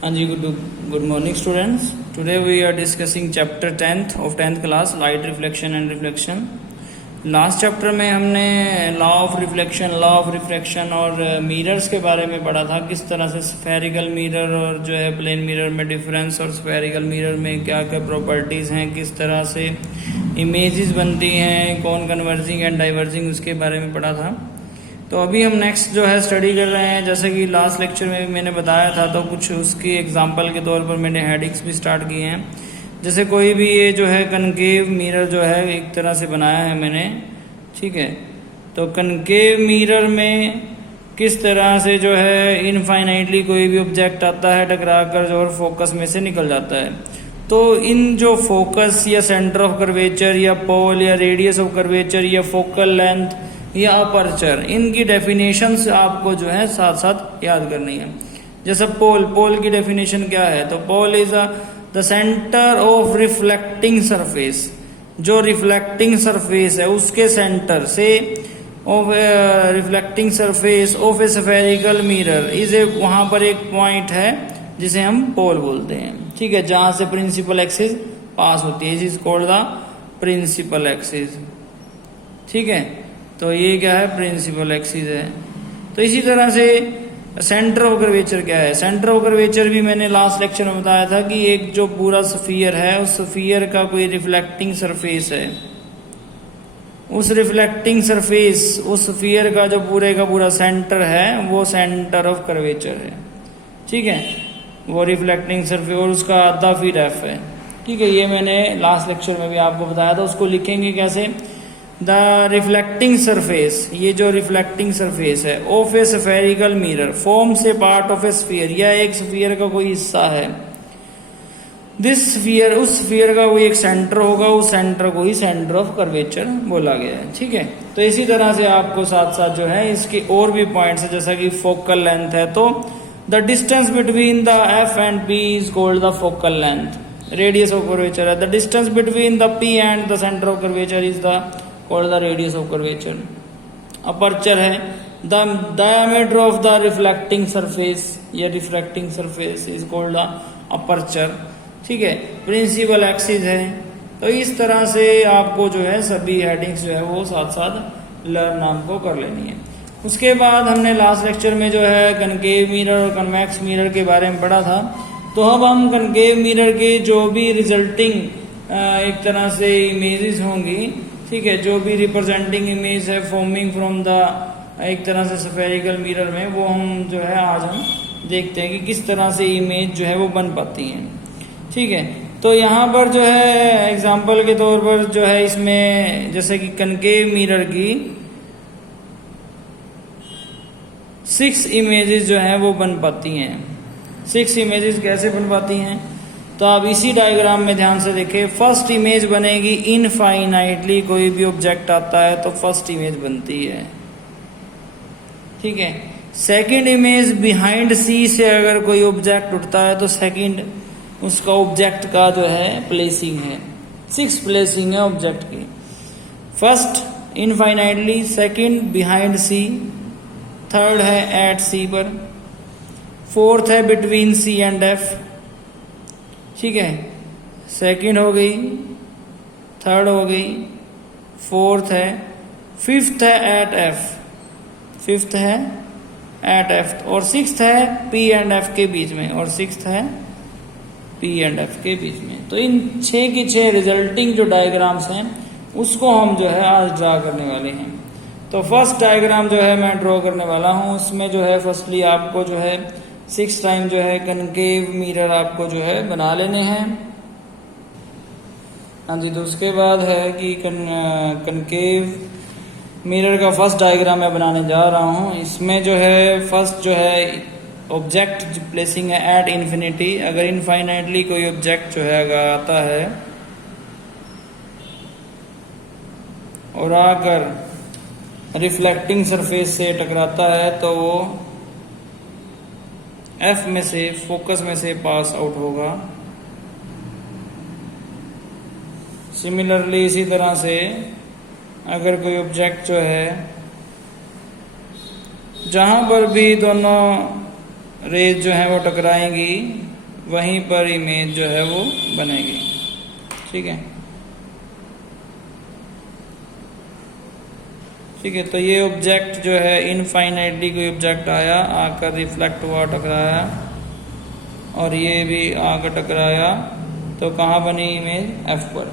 हाँ जी, good morning students. Today we are discussing chapter 10th of 10th class, light reflection and reflection. Last chapter में हमने law of reflection और mirrors के बारे में पढ़ा था, किस तरह से स्फेरिकल मिरर और जो है प्लेन मिरर में डिफरेंस और स्फेरिकल मिरर में क्या क्या प्रॉपर्टीज़ हैं, किस तरह से इमेजेस बनती हैं, कौन कन्वर्जिंग एंड डाइवर्जिंग, उसके बारे में पढ़ा था। तो अभी हम नेक्स्ट जो है स्टडी कर रहे हैं, जैसे कि लास्ट लेक्चर में मैंने बताया था, तो कुछ उसकी एग्जांपल के तौर पर मैंने हेडिंग्स भी स्टार्ट किए हैं। जैसे कोई भी ये जो है कनकेव मिरर जो है एक तरह से बनाया है मैंने, ठीक है। तो कनकेव मिरर में किस तरह से जो है इनफाइनाइटली कोई भी ऑब्जेक्ट आता है टकरा कर और फोकस में से निकल जाता है। तो इन जो फोकस या सेंटर ऑफ कर्वेचर या पोल या रेडियस ऑफ कर्वेचर या फोकल लेंथ या अपर्चर, इनकी डेफिनेशंस आपको जो है साथ साथ याद करनी है। जैसे पोल की डेफिनेशन क्या है, तो pole is the centre of reflecting surface. जो रिफ्लेक्टिंग सरफेस है उसके सेंटर से of reflecting surface of a spherical mirror is a, वहां पर एक पॉइंट है जिसे हम पोल बोलते हैं, ठीक है, जहां से प्रिंसिपल एक्सिस पास होती है, is called the principal axis, ठीक है। तो ये क्या है, प्रिंसिपल एक्सिस है। तो इसी तरह से सेंटर ऑफ कर्वेचर क्या है, सेंटर ऑफ कर्वेचर भी मैंने लास्ट लेक्चर में बताया था कि एक जो पूरा स्फीयर है उस स्फीयर का कोई रिफ्लेक्टिंग सरफेस है, उस रिफ्लेक्टिंग सरफेस उस स्फीयर का जो पूरे का पूरा सेंटर है वो सेंटर ऑफ कर्वेचर है, ठीक है, वो रिफ्लेक्टिंग सरफेस, और उसका आधा फीट एफ है, ठीक है। ये मैंने लास्ट लेक्चर में भी आपको बताया था। उसको लिखेंगे कैसे, द रिफ्लेक्टिंग सरफेस, ये जो रिफ्लेक्टिंग सरफेस है of a spherical mirror forms a part of A sphere, या एक स्फीयर का कोई हिस्सा है। दिस स्फीयर, उस स्फीयर का कोई एक सेंटर होगा, उस सेंटर को ही सेंटर ऑफ कर्वेचर बोला गया है, ठीक है। तो इसी तरह से आपको साथ साथ जो है इसके और भी पॉइंट्स है, जैसा कि फोकल लेंथ है, तो the distance between the F and P is called the focal length. Radius of curvature है, the distance between the P and the centre of curvature is the called the radius of curvature. Aperture है, the diameter of the reflecting surface या refracting surface is called the aperture, ठीक है। Principal axis है। तो इस तरह से आपको जो है सभी हेडिंग्स जो है वो साथ साथ लर्न नाम को कर लेनी है। उसके बाद हमने लास्ट लेक्चर में जो है कनकेव मिरर और कन्वेक्स मिरर के बारे में पढ़ा था। तो अब हम कनकेव मिरर के जो भी रिजल्टिंग एक तरह से इमेजेस होंगी, ठीक है, जो भी रिप्रेजेंटिंग इमेज है फॉर्मिंग फ्रॉम द एक तरह से स्फेरिकल मिरर में, वो हम जो है आज हम देखते हैं कि किस तरह से इमेज जो है वो बन पाती हैं, ठीक है। तो यहाँ पर जो है एग्जांपल के तौर पर जो है इसमें जैसे कि कनकेव मिरर की 6 इमेजेस जो है वो बन पाती हैं। 6 इमेजेस कैसे बन पाती हैं, तो आप इसी डायग्राम में ध्यान से देखें। फर्स्ट इमेज बनेगी इनफाइनाइटली, कोई भी ऑब्जेक्ट आता है तो फर्स्ट इमेज बनती है, ठीक है। सेकंड इमेज बिहाइंड सी से अगर कोई ऑब्जेक्ट उठता है तो सेकंड उसका ऑब्जेक्ट का जो है प्लेसिंग है, 6 प्लेसिंग है ऑब्जेक्ट की। फर्स्ट इनफाइनाइटली, सेकंड बिहाइंड सी, थर्ड है एट सी पर, फोर्थ है बिटवीन सी एंड एफ, ठीक है, सेकंड हो गई, थर्ड हो गई, फोर्थ है, फिफ्थ है एट एफ, फिफ्थ है एट एफ, और सिक्स्थ है पी एंड एफ के बीच में, और सिक्स्थ है पी एंड एफ के बीच में। तो इन 6 की 6 रिजल्टिंग जो डायग्राम्स हैं उसको हम जो है आज ड्रा करने वाले हैं। तो फर्स्ट डायग्राम जो है मैं ड्रॉ करने वाला हूं, उसमें जो है फर्स्टली आपको जो है 6 टाइम जो है कनकेव मिरर आपको जो है बना लेने हैं। हाँ जी, तो उसके बाद है कि कनकेव मिरर का फर्स्ट डायग्राम मैं बनाने जा रहा हूँ। इसमें जो है फर्स्ट जो है ऑब्जेक्ट प्लेसिंग है एट इन्फिनिटी। अगर इनफाइनाइटली कोई ऑब्जेक्ट जो है अगर आता है और आकर रिफ्लेक्टिंग सरफेस से टकराता है तो वो एफ में से, फोकस में से पास आउट होगा। सिमिलरली इसी तरह से अगर कोई ऑब्जेक्ट जो है जहां पर भी दोनों रेज जो है वो टकराएंगी वहीं पर इमेज जो है वो बनेगी। ठीक है, ठीक है। तो ये ऑब्जेक्ट जो है इनफाइनाइटली कोई ऑब्जेक्ट आया, आकर रिफ्लेक्ट हुआ, टकराया, और ये भी आकर टकराया, तो कहाँ बनी इमेज? F पर।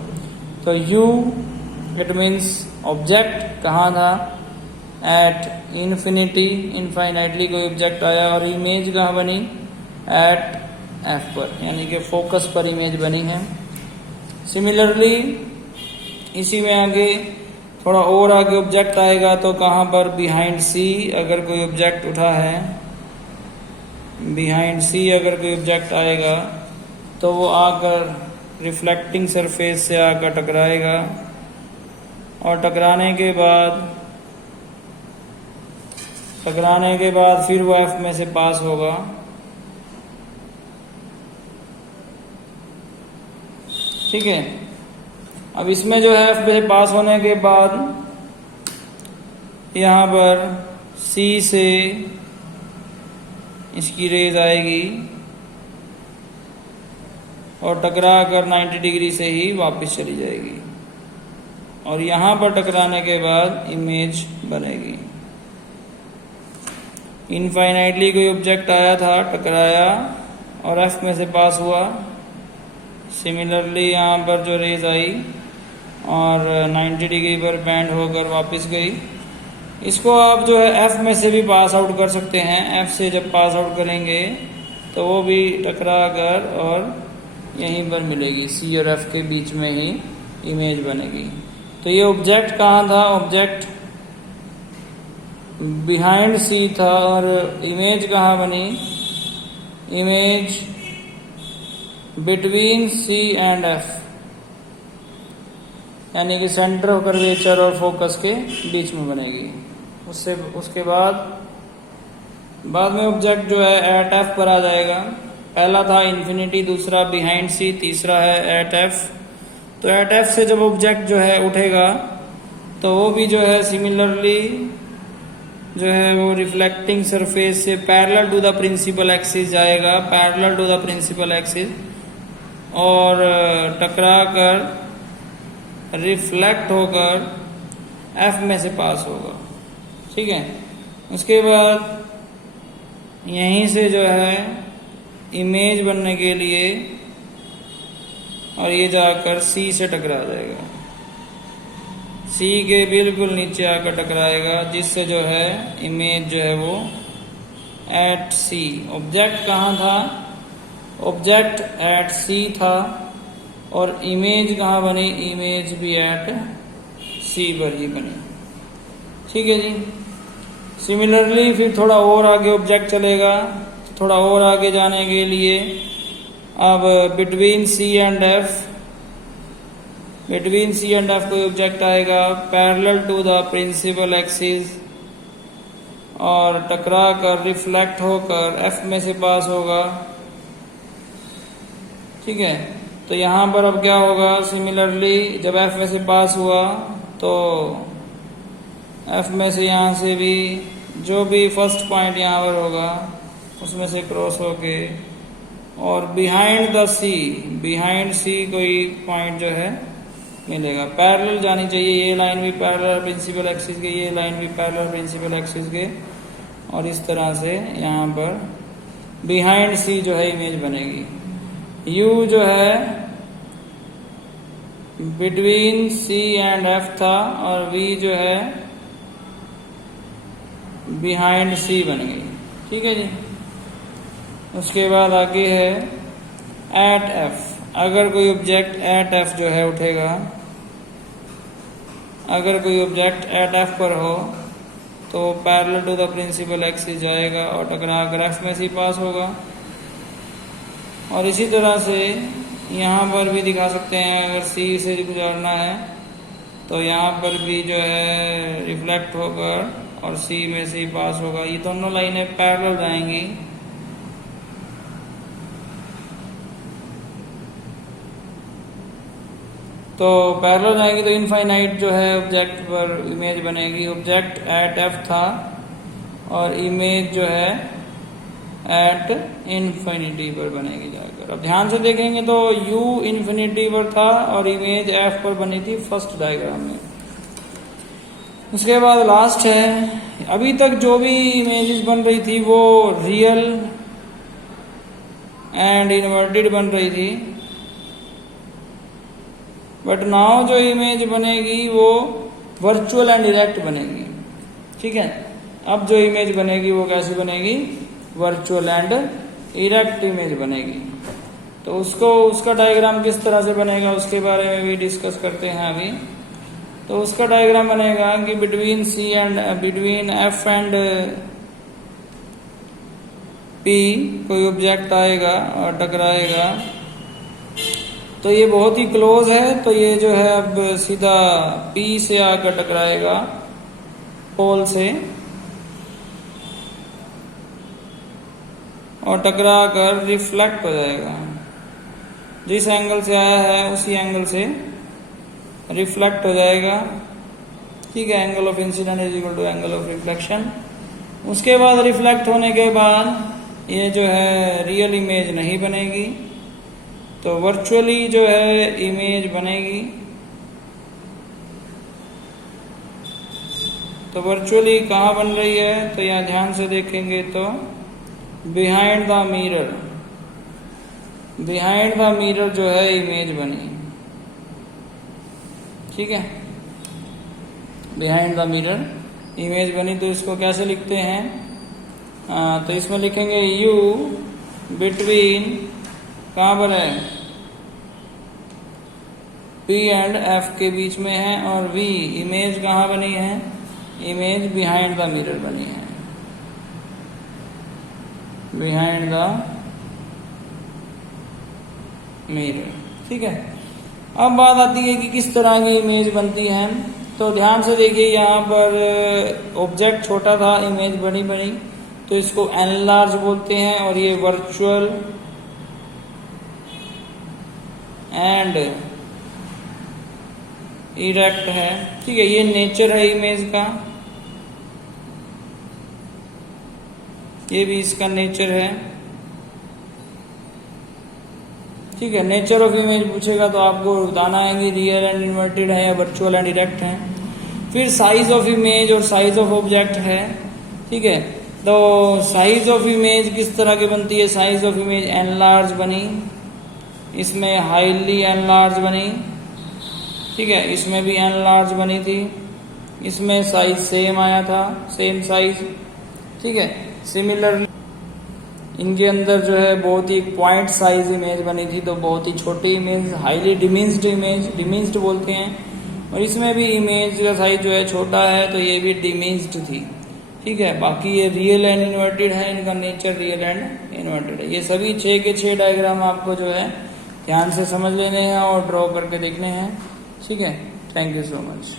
तो U इट मीन्स ऑब्जेक्ट कहाँ था? एट इन्फिनिटी, इनफाइनाइटली कोई ऑब्जेक्ट आया, और इमेज कहाँ बनी? एट F पर, यानी कि फोकस पर इमेज बनी है। सिमिलरली इसी में आगे थोड़ा और आगे ऑब्जेक्ट आएगा, तो कहाँ पर? बिहाइंड C अगर कोई ऑब्जेक्ट उठा है, बिहाइंड C अगर कोई ऑब्जेक्ट आएगा तो वो आकर रिफ्लेक्टिंग सरफेस से आकर टकराएगा, और टकराने के बाद फिर वो F में से पास होगा। ठीक है, अब इसमें जो है F में से पास होने के बाद यहाँ पर C से इसकी रेज आएगी और टकरा कर 90 डिग्री से ही वापस चली जाएगी, और यहाँ पर टकराने के बाद इमेज बनेगी। इनफाइनाइटली कोई ऑब्जेक्ट आया था, टकराया और F में से पास हुआ। सिमिलरली यहाँ पर जो रेज आई और 90 डिग्री पर बेंड होकर वापस गई, इसको आप जो है F में से भी पास आउट कर सकते हैं। F से जब पास आउट करेंगे तो वो भी टकरा कर और यहीं पर मिलेगी, C और F के बीच में ही इमेज बनेगी। तो ये ऑब्जेक्ट कहाँ था? ऑब्जेक्ट बिहाइंड C था, और इमेज कहाँ बनी? Image between C and F, यानी कि सेंटर ऑफ कर्वेचर और फोकस के बीच में बनेगी। उसके बाद में ऑब्जेक्ट जो है एट F पर आ जाएगा। पहला था इन्फिनिटी, दूसरा बिहाइंड C, तीसरा है एट F। तो एट F से जब ऑब्जेक्ट जो है उठेगा तो वो भी जो है सिमिलरली जो है वो रिफ्लेक्टिंग सरफेस से parallel to the principal axis जाएगा, parallel to the principal axis, और टकरा कर रिफ्लेक्ट होकर F में से पास होगा। ठीक है, उसके बाद यहीं से जो है इमेज बनने के लिए और ये जाकर C से टकरा जाएगा, C के बिल्कुल नीचे आकर टकराएगा, जिससे जो है इमेज जो है वो एट C। ऑब्जेक्ट कहाँ था? ऑब्जेक्ट एट C था, और इमेज कहाँ बनी? इमेज भी एट C पर ही बनी। ठीक है जी। सिमिलरली फिर थोड़ा और आगे ऑब्जेक्ट चलेगा, थोड़ा और आगे जाने के लिए अब between C and F, between C and F कोई ऑब्जेक्ट आएगा parallel to the principal axis, और टकरा कर रिफ्लेक्ट होकर F में से पास होगा। ठीक है, तो यहाँ पर अब क्या होगा? सिमिलरली जब F में से पास हुआ तो F में से यहाँ से भी जो भी फर्स्ट पॉइंट यहाँ पर होगा उसमें से क्रॉस होके और behind the C, behind C कोई पॉइंट जो है मिलेगा। पैरेलल जानी चाहिए, ये लाइन भी पैरेलल प्रिंसिपल एक्सिस के, ये लाइन भी पैरेलल प्रिंसिपल एक्सिस के, और इस तरह से यहाँ पर बिहाइंड C जो है इमेज बनेगी। U जो है बिटवीन C एंड F था, और V जो है बिहाइंड C बन गई। ठीक है जी। उसके बाद आगे है एट F। अगर कोई ऑब्जेक्ट एट F जो है उठेगा, अगर कोई ऑब्जेक्ट एट F पर हो तो parallel to the principal axis जाएगा और टकरा कर F में से पास होगा। और इसी तरह से यहाँ पर भी दिखा सकते हैं, अगर C से गुजरना है तो यहाँ पर भी जो है रिफ्लेक्ट होकर और C में से ही पास होगा। ये दोनों लाइनें पैरेलल जाएंगी। तो पैरेलल जाएगी तो इनफाइनाइट जो है ऑब्जेक्ट पर इमेज बनेगी। ऑब्जेक्ट एट F था और इमेज जो है एट इन्फिनिटी पर बनेगी जाकर। अब ध्यान से देखेंगे तो u इन्फिनिटी पर था और इमेज f पर बनी थी फर्स्ट डायग्राम में। उसके बाद लास्ट है, अभी तक जो भी इमेजेस बन रही थी वो रियल एंड इन्वर्टेड बन रही थी, बट नाउ जो इमेज बनेगी वो वर्चुअल एंड डायरेक्ट बनेगी। ठीक है, अब जो इमेज बनेगी वो कैसी बनेगी, वर्चुअल एंड डायरेक्ट इमेज बनेगी। तो उसका डायग्राम किस तरह से बनेगा उसके बारे में भी डिस्कस करते हैं अभी। तो उसका डायग्राम बनेगा कि बिटवीन एफ एंड पी कोई ऑब्जेक्ट आएगा और टकराएगा, तो ये बहुत ही क्लोज है, तो ये जो है अब सीधा पी से आकर टकराएगा पोल से, और टकरा कर रिफ्लेक्ट हो जाएगा। जिस एंगल से आया है उसी एंगल से रिफ्लेक्ट हो जाएगा। ठीक है, angle of incidence is equal to angle of reflection. उसके बाद रिफ्लेक्ट होने के बाद ये जो है रियल इमेज नहीं बनेगी, तो वर्चुअली जो है इमेज बनेगी। तो वर्चुअली कहाँ बन रही है, तो यहाँ ध्यान से देखेंगे तो बिहाइंड द मिरर जो है इमेज बनी। ठीक है, बिहाइंड द मिरर इमेज बनी। तो इसको कैसे लिखते हैं, तो इसमें लिखेंगे u बिटवीन, कहाँ पर है, p एंड f के बीच में है, और v इमेज कहाँ बनी है, इमेज बिहाइंड द मिरर बनी है, बिहाइंड द मिरर। ठीक है, अब बात आती है कि किस तरह की इमेज बनती है। तो ध्यान से देखिए, यहाँ पर ऑब्जेक्ट छोटा था, इमेज बड़ी बड़ी, तो इसको एनलार्ज बोलते हैं। और ये वर्चुअल एंड इरेक्ट है। ठीक है, ये नेचर है इमेज का, ये भी इसका नेचर है। ठीक है, नेचर ऑफ इमेज पूछेगा तो आपको बताना है कि रियल एंड इन्वर्टेड है या वर्चुअल एंड डायरेक्ट है। फिर साइज ऑफ इमेज और साइज ऑफ ऑब्जेक्ट है। ठीक है, तो साइज ऑफ इमेज किस तरह की बनती है, साइज ऑफ इमेज एनलार्ज बनी, इसमें हाईली एनलार्ज बनी। ठीक है, इसमें भी एनलार्ज बनी थी, इसमें साइज सेम आया था, सेम साइज। ठीक है, सिमिलरली इनके अंदर जो है बहुत ही पॉइंट साइज इमेज बनी थी, तो बहुत ही छोटी इमेज, हाईली डिमिन्स्ड इमेज, डिमिन्स्ड बोलते हैं। और इसमें भी इमेज का साइज जो है छोटा है, तो ये भी डिमिन्स्ड थी। ठीक है, बाकी ये रियल एंड इन्वर्टेड है, इनका नेचर रियल एंड इन्वर्टेड है। ये सभी 6 के 6 डायग्राम आपको जो है ध्यान से समझ लेने हैं और ड्रॉ करके देखने हैं। ठीक है, थैंक यू सो मच।